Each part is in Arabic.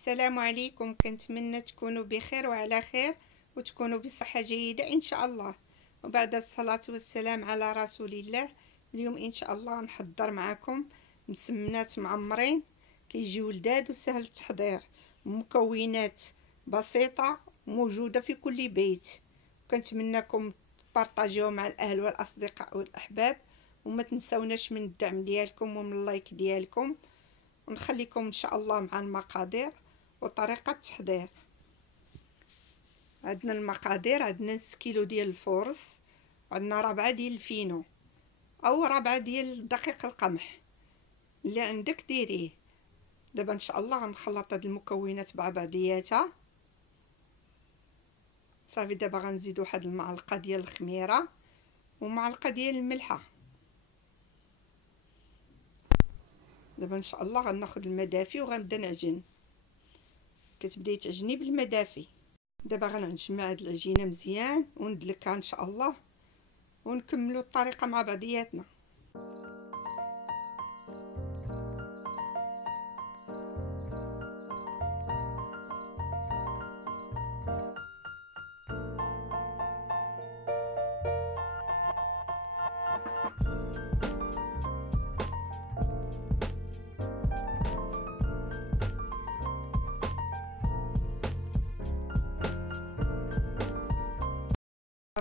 السلام عليكم. كنتمنى تكونوا بخير وعلى خير وتكونوا بصحة جيدة إن شاء الله. وبعد الصلاة والسلام على رسول الله، اليوم إن شاء الله نحضر معكم مسمنات معمرين كيجيو لذاذ وسهل التحضير، مكونات بسيطة موجودة في كل بيت. كنتمنىكم تبارطاجيوه مع الأهل والأصدقاء والأحباب، وما تنسوناش من الدعم ديالكم ومن اللايك ديالكم. ونخليكم ان شاء الله مع المقادير وطريقه التحضير. عندنا المقادير: عندنا نص كيلو ديال الفورص، عندنا ربعه ديال الفينو او ربعه ديال دقيق القمح، اللي عندك ديريه. دابا ان شاء الله غنخلط هاد المكونات مع بعضياتها. صافي دابا غنزيد واحد المعلقه ديال الخميره ومعلقه ديال الملحه. دابا ان شاء الله غناخذ المدافي وغنبدا نعجن. كتبداي تعجني بالمدافي. دابا غنجمع هاد العجينه مزيان وندلكها ان شاء الله، ونكملوا الطريقه مع بعضياتنا.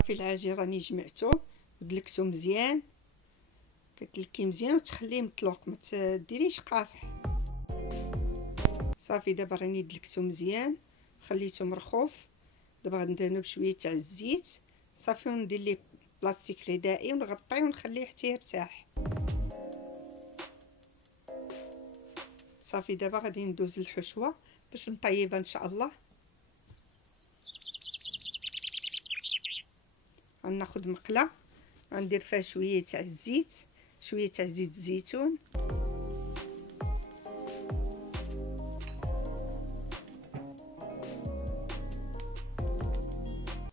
صافي العجين راني جمعته ودلكته مزيان. كتلكي مزيان وتخليه مطلوق، ما تديريش قاصح. صافي دابا راني دلكته مزيان خليته مرخوف. دابا غندهنو بشويه تاع الزيت صافي، وندير ليه بلاستيك غذائي ونغطيه ونخليه حتى يرتاح. صافي دابا غادي ندوز للحشوه باش نطيبها ان شاء الله. غناخذ مقله غندير فيها شويه تاع الزيت، شويه تاع زيت الزيتون،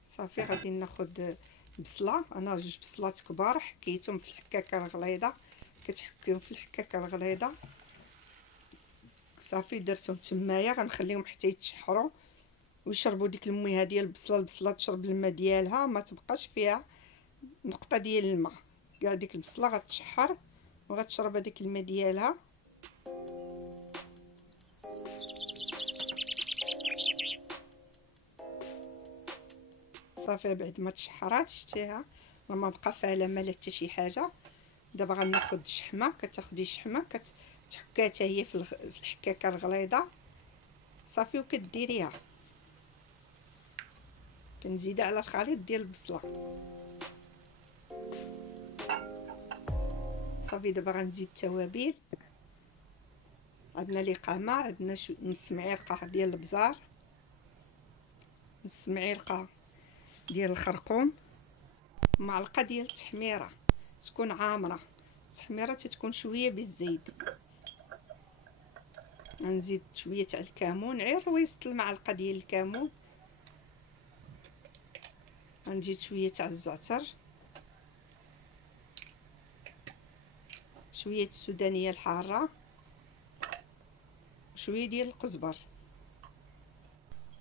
صافي غادي ناخذ بصله. انا جوج بصلات كبار حكيتهم في الحكاكه الغليظه، كتحكيهم في الحكاكه الغليظه. صافي درتهم تمايا، غنخليهم حتى يتشحروا ويشربوا ديك المياه ديال البصله. البصله تشرب الماء ديالها، ما تبقاش فيها نقطه ديال الماء، كاع ديك البصله غتشحر وغتشرب هذيك الماء ديالها. صافي بعد ما تشحرات شتيها ما بقى فيها لا مال حتى شي حاجه. دابا غناخذ شحمه، كتاخدي شحمه كتحكها حتى هي في الحكاكه الغليظه صافي، وكديريها كنزيدها على الخليط ديال البصله. صافي دابا غنزيد التوابل. عندنا لقامه، عندنا نص معلقه ديال البزار، نص معلقه ديال الخرقوم، معلقه ديال التحميره تكون عامره، التحميره تكون شويه بالزيت. غنزيد شويه تاع الكمون، غير رويصه المعلقه ديال الكمون. غنزيد شويه تاع الزعتر، شويه السودانيه الحاره، شويه ديال القزبر.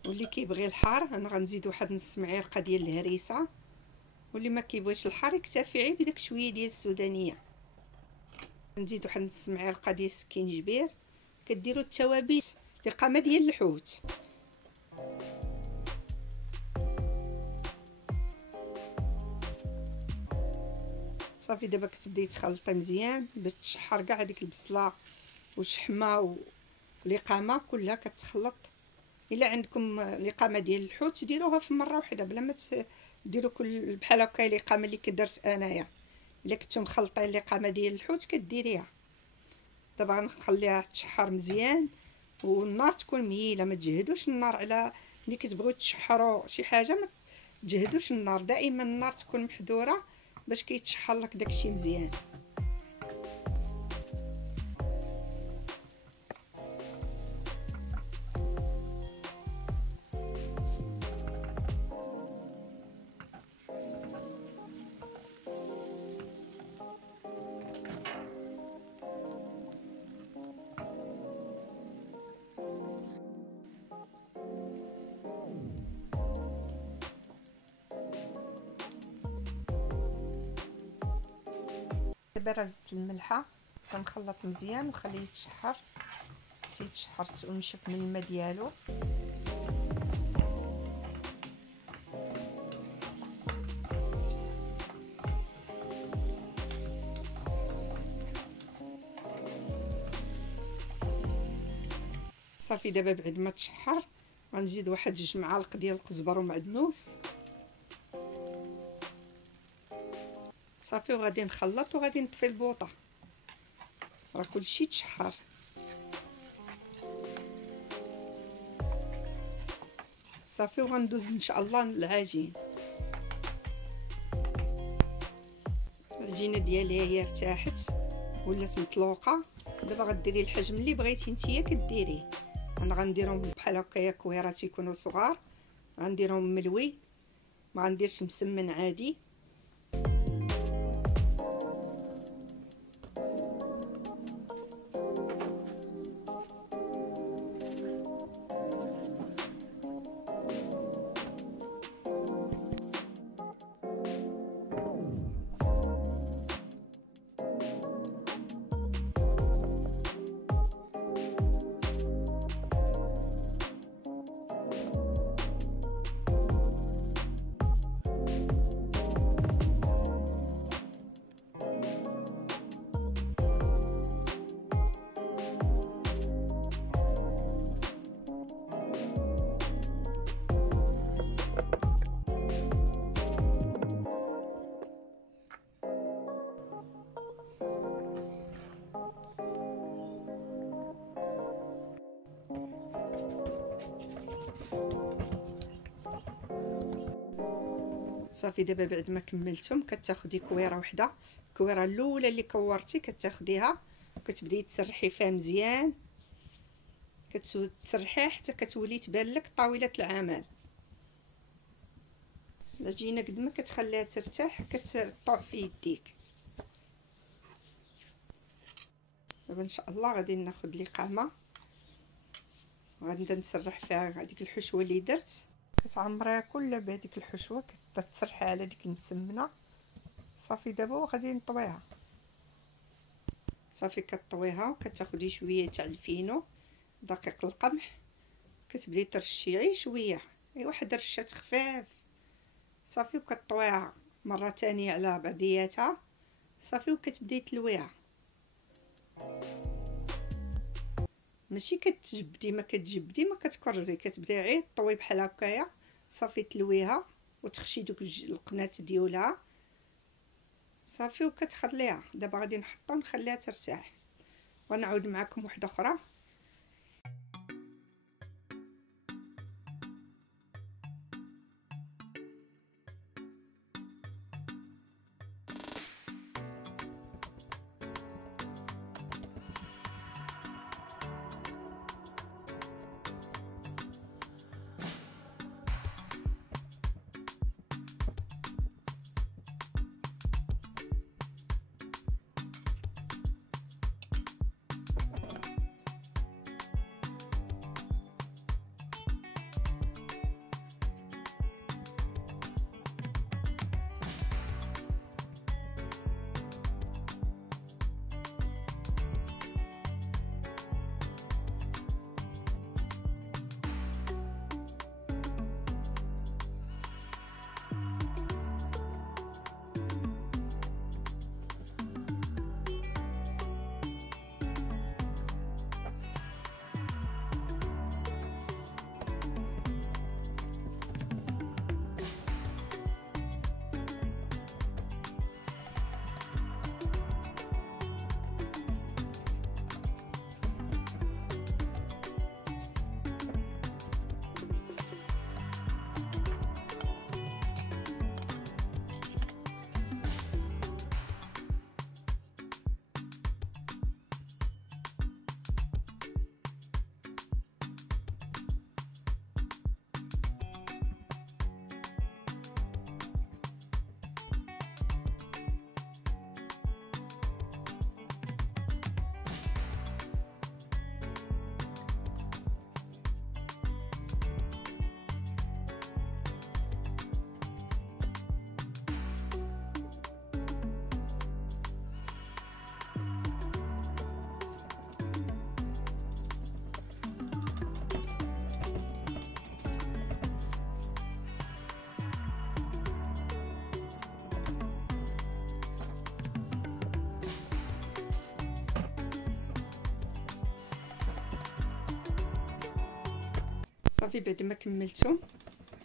واللي كيبغي الحار انا غنزيد واحد نص معلقه ديال الهريسه، واللي ما كيبغيش الحار يكتفي غير بداك شويه ديال السودانيه. نزيد واحد نص معلقه ديال السكينجبير. كديروا التوابل لقامه ديال الحوت. صافي دابا كتبداي تخلطي مزيان باش تشحر كاع ديك البصله والشحمه والقامه كلها كتخلط. الا عندكم لقامه ديال الحوت ديروها في مره واحده بلا ما ديروا كل بحال هكا لقامه اللي كدرت انايا. الا كنتو مخلطين لقامه ديال الحوت كديريها. دابا غنخليها تشحر مزيان والنار تكون مهيله، ما تجهدوش النار. على ملي كتبغيو تشحروا شي حاجه ما تجهدوش النار، دائما النار تكون محذوره باش كيتشحر لك داكشي مزيان. دابا راه زدت الملحه، كنخلط مزيان وخليه يتشحر حتى يتشحر ونشف من الماء ديالو. صافي دابا بعد ما تشحر غنزيد واحد 2 معالق ديال القزبر ومعدنوس. صافي وغادي نخلط وغادي نطفي البوطه، راه كلشي تشحر. صافي وغندوز ان شاء الله للعجين. العجينه ديالي هي ارتاحت ولات مطلوقه. دابا غديري الحجم اللي بغيتي نتيا كديريه. انا غنديرهم بحال هكايا كويرات يكونوا صغار، غنديرهم ملوي، ما غنديرش مسمن عادي. صافي دابا بعد ما كملتهم كتاخدي كويره وحده، الكويره الاولى اللي كورتي كتاخديها وكتبداي تسرحي فيها مزيان، كتسرحيها حتى كتولي تبان لك طاوله العمل. العجينه قد ما كتخليها ترتاح كتطوع في يديك. دابا ان شاء الله غادي ناخذ لقامه غنبدا نسرح فيها هذيك الحشوه اللي درت. كتعمريها كلها بهذيك الحشوه، كتسرحي على ديك المسمنه. صافي دابا وغادي نطويها. صافي كطويها وكتاخدي شويه تاع الفينو دقيق القمح، كتبداي ترشي غير شويه، غير واحد رشات خفاف. صافي وكطويها مره ثانيه على بعضياتها. صافي وكتبداي تلويها، ماشي كتجبدي ما كتكرزي، كتبداي غير طوي بحال هكايا. صافي تلويها وتخشي دوك القنات ديالها. صافي وكتخليها. دابا غادي نحطها ونخليها ترتاح ونعاود معكم وحده اخرى. صافي بعد ما كملتهم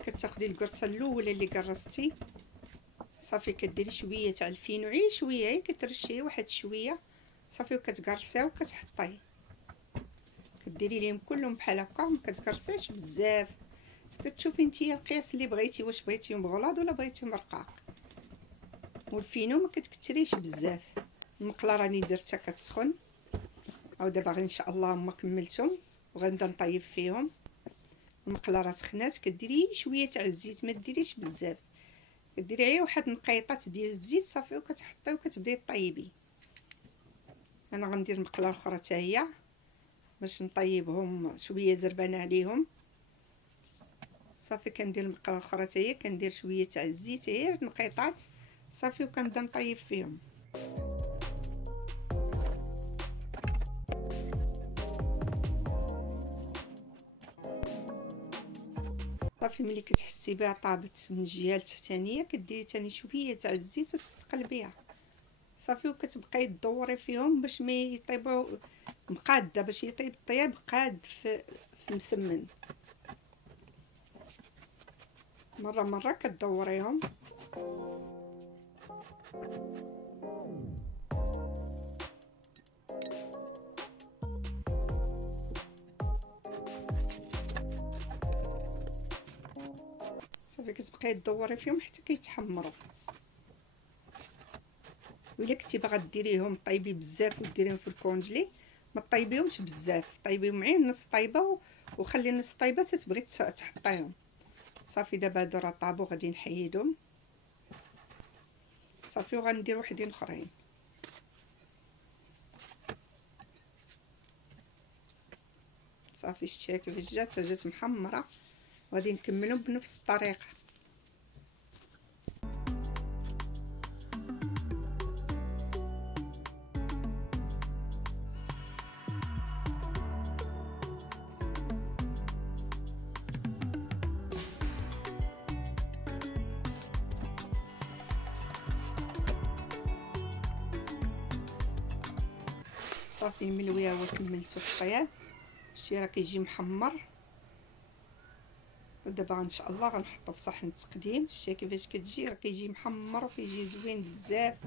كتاخدي القرصه الاولى اللي قرصتي، صافي كديري شويه تاع الفينو، غير شويه، كترشيه واحد شويه صافي، وكتقرصيه وكتحطيه، كديري ليهم كلهم بحال هكا، ما كتقرصيش بزاف حتى تشوفي نتيا القياس اللي بغيتي، واش بغيتيهم بغلاض ولا بغيتيهم رقاق. والفينو ما كتكثريش بزاف. المقله راني درتها كتسخن، او دابا غير ان شاء الله هما كملتهم وغنبدا نطيب فيهم. المقله راه سخنات، كديري شويه تاع الزيت، ما ديريش بزاف، كديري غير واحد نقيطات ديال الزيت صافي، وكتحطي وكتبداي طيبي. انا غندير مقله اخرى حتى هي باش نطيبهم شويه زربانه عليهم. صافي كندير المقله الاخرى حتى هي، كندير شويه تاع الزيت غير نقيطات صافي، وكنبدا نطيب فيهم. صافي ملي كتحسي بها طابت من الجهه التحتانيه كديري ثاني شويه تاع الزيت وتستقلبيها صافي، وكتبقاي تدوري فيهم باش ما يطيبوا مقاده، باش يطيب الطياب قاد في مسمن. مره مره كتدوريهم. صافي كتبقاي تدوري فيهم حتى كيتحمروا. وإلا كنتي باغا ديريهم طيبي بزاف وديريهم في الكونجلي، ما طيبيهمش بزاف، طيبيهم غير نص طيبه وخلي نص طيبه تتبغي تحطيهم. صافي دابا هادو راه طابو، غادي نحيدهم صافي، وغندير وحدين اخرين. صافي شتيها كيفاش جات محمره، وغادي نكملهم بنفس الطريقه. صافي ملويه وكملتو في الطياب، شتي راه كيجي محمر. ودابا ان شاء الله غنحطو في صحن التقديم. شتي كيفاش كتجي، راه كيجي محمر وكيجي زوين بزاف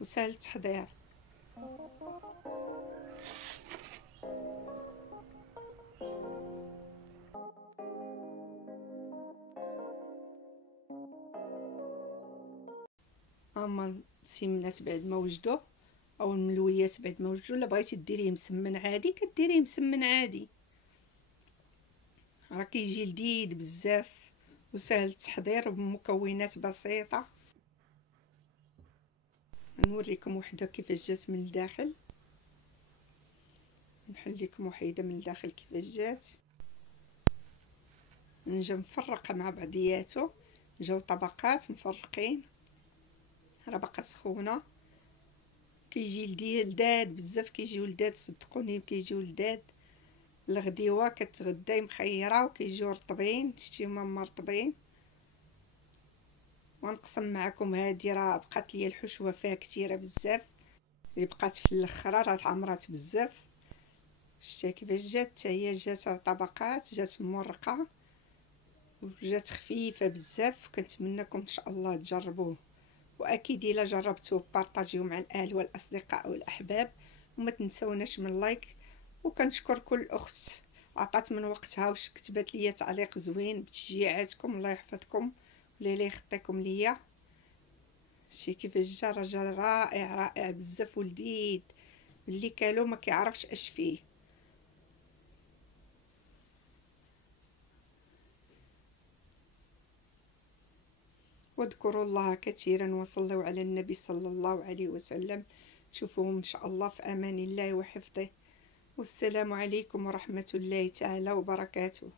وسهل التحضير. اما السمنات بعد ما وجدوا او الملويات بعد ما وجدوا، الا بغيتي ديريه مسمن عادي كديريه مسمن عادي، راه كيجي لذيذ بزاف وسهل التحضير بمكونات بسيطه. نوريكم وحده كيفاش جات من الداخل، نحل لكم وحيده من الداخل كيفاش جات. نجا مفرقه مع بعضياتو، جاو طبقات مفرقين، راه باقا سخونه، كيجي لذاذ بزاف، كيجيو لذاذ صدقوني، كيجيو لذاذ. الغديوه كتغداي مخيره وكيجيو رطبين، شتي هما مرطبين. ونقسم معكم هذه، راه بقات لي الحشوه فيها كثيره بزاف، اللي بقات في الاخر راه تعمرات بزاف. شتي كيفاش جات، حتى هي جات طبقات، جات مرقه وجات خفيفه بزاف. كنتمنىكم ان شاء الله تجربوه، واكيد الا جربتوه بارطاجيوه مع الاهل والاصدقاء والاحباب، وما تنسوناش من لايك. وكنشكر كل اخت عطات من وقتها كتبت لي تعليق زوين بتشجيعاتكم، الله يحفظكم ولا يخطيكم ليا. شتي كيفاش جا، رجل رائع رائع بزاف ولذيذ، اللي كالو ما كيعرفش اش فيه. واذكروا الله كثيرا وصلوا على النبي صلى الله عليه وسلم. تشوفوهم ان شاء الله في امان الله وحفظه. والسلام عليكم ورحمة الله تعالى وبركاته.